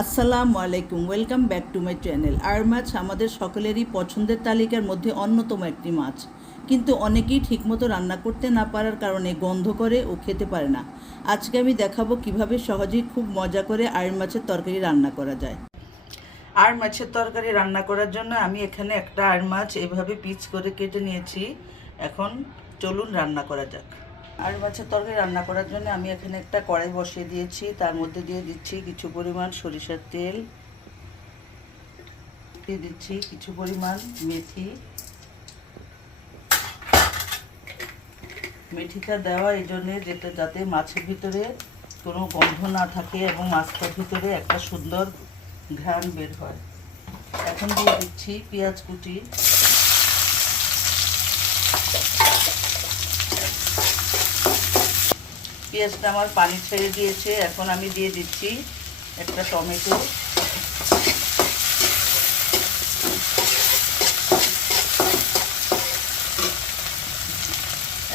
আসসালামু আলাইকুম welcome back to my channel আর মাছ আমাদের সকলেরই পছন্দের তালিকার মধ্যে অন্যতম একটি মাছ। কিন্তু অনেকেই ঠিকমতো রান্না করতে না পারার কারণে গন্ধ করে ও খেতে পারে না। আজকে আমি দেখাবো কীভাবে সহজেই খুব মজা করে আয়ের মাছের তরকারি রান্না করা যায়। আর মাছের তরকারি রান্না করার জন্য আমি এখানে একটা আর মাছ এভাবে পিচ করে কেটে নিয়েছি। এখন চলুন রান্না করা যাক। আর মাছের তরকারি রান্না করার জন্য আমি এখানে একটা কড়াই বসিয়ে দিয়েছি। তার মধ্যে দিয়ে দিচ্ছি কিছু পরিমাণ সরিষার তেল। দিয়ে দিচ্ছি কিছু পরিমাণ মেথি। মেথিটা দেওয়া এই জন্যে যেটা যাতে মাছের ভিতরে কোনো গন্ধ না থাকে এবং মাছটার ভিতরে একটা সুন্দর ঘ্রাণ বের হয়। এখন দিয়ে দিচ্ছি পেঁয়াজ কুচি। পেঁয়াজটা আমার পানি ছেড়ে দিয়েছে, এখন আমি দিয়ে দিচ্ছি একটা টমেটো।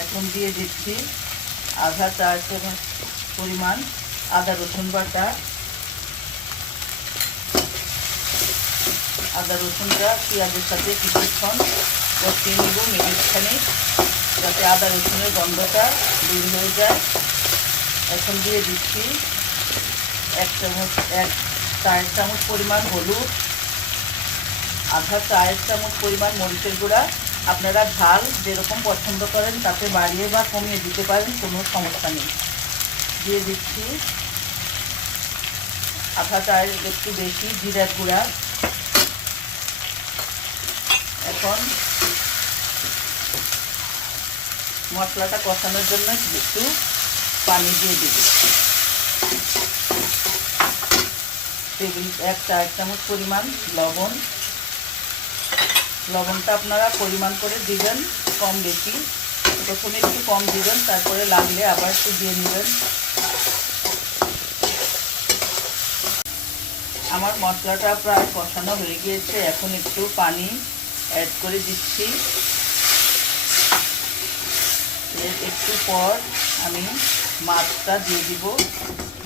এখন দিয়ে দিচ্ছি আধা চা চামচ পরিমাণ আদা রসুন বাটা। আদা রসুনটা পেঁয়াজের সাথে কিছুক্ষণ কষিয়ে নিব মিনিট খানিক যাতে আদা রসুনের গন্ধটা দূর হয়ে যায়। এখন দিয়ে দিচ্ছি এক চামচ, এক চায়ের চামচ পরিমাণ হলুদ, আধা চায়ের চামচ পরিমাণ মরিচের গুঁড়া। আপনারা ঝাল যেরকম পছন্দ করেন তাতে বাড়িয়ে বা কমিয়ে দিতে পারেন, কোনো সমস্যা নেই। দিয়ে দিচ্ছি আধা চায়ের একটু বেশি জিরার গুঁড়া। এখন মশলাটা কষানোর জন্য একটু পানি দিয়ে দেব। টেবিল এক চার চামচ পরিমাণ লবণ। লবণটা আপনারা পরিমাণ করে দিবেন, কম বেশি। প্রথমে একটু কম দিবেন, তারপরে লাগলে আবার একটু দিয়ে নেবেন আমার মশলাটা প্রায় কষানো হয়ে গিয়েছে, এখন একটু পানি অ্যাড করে দিচ্ছি। একটু পর আমি মাছটা দিয়ে দিব।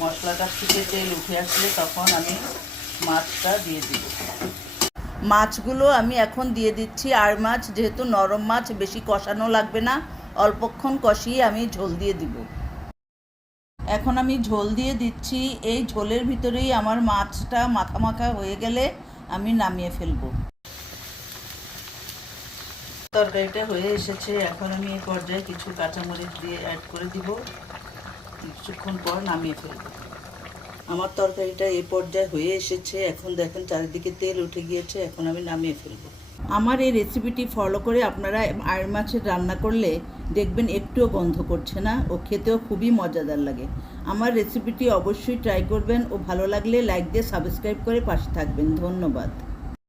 মশলাটা থেকে তেল উঠে আসলে তখন আমি মাছটা দিয়ে দিব। মাছগুলো আমি এখন দিয়ে দিচ্ছি আর মাছ, যেহেতু নরম মাছ, বেশি কষানো লাগবে না। অল্পক্ষণ কষিয়ে আমি ঝোল দিয়ে দিব। এখন আমি ঝোল দিয়ে দিচ্ছি। এই ঝোলের ভিতরেই আমার মাছটা মাখা মাখা হয়ে গেলে আমি নামিয়ে ফেলব। তরকারিটা হয়ে এসেছে। এখন আমি এই পর্যায়ে কিছু কাঁচামরিচ দিয়ে অ্যাড করে দিব। কিছুক্ষণ পর নামিয়ে ফেলব। আমার তরকারিটা এই পর্যায়ে হয়ে এসেছে। এখন দেখেন চারিদিকে তেল উঠে গিয়েছে। এখন আমি নামিয়ে ফেলব। আমার এই রেসিপিটি ফলো করে আপনারা আর মাছের রান্না করলে দেখবেন একটুও গন্ধ করছে না ও খেতেও খুবই মজাদার লাগে। আমার রেসিপিটি অবশ্যই ট্রাই করবেন ও ভালো লাগলে লাইক দিয়ে সাবস্ক্রাইব করে পাশে থাকবেন। ধন্যবাদ।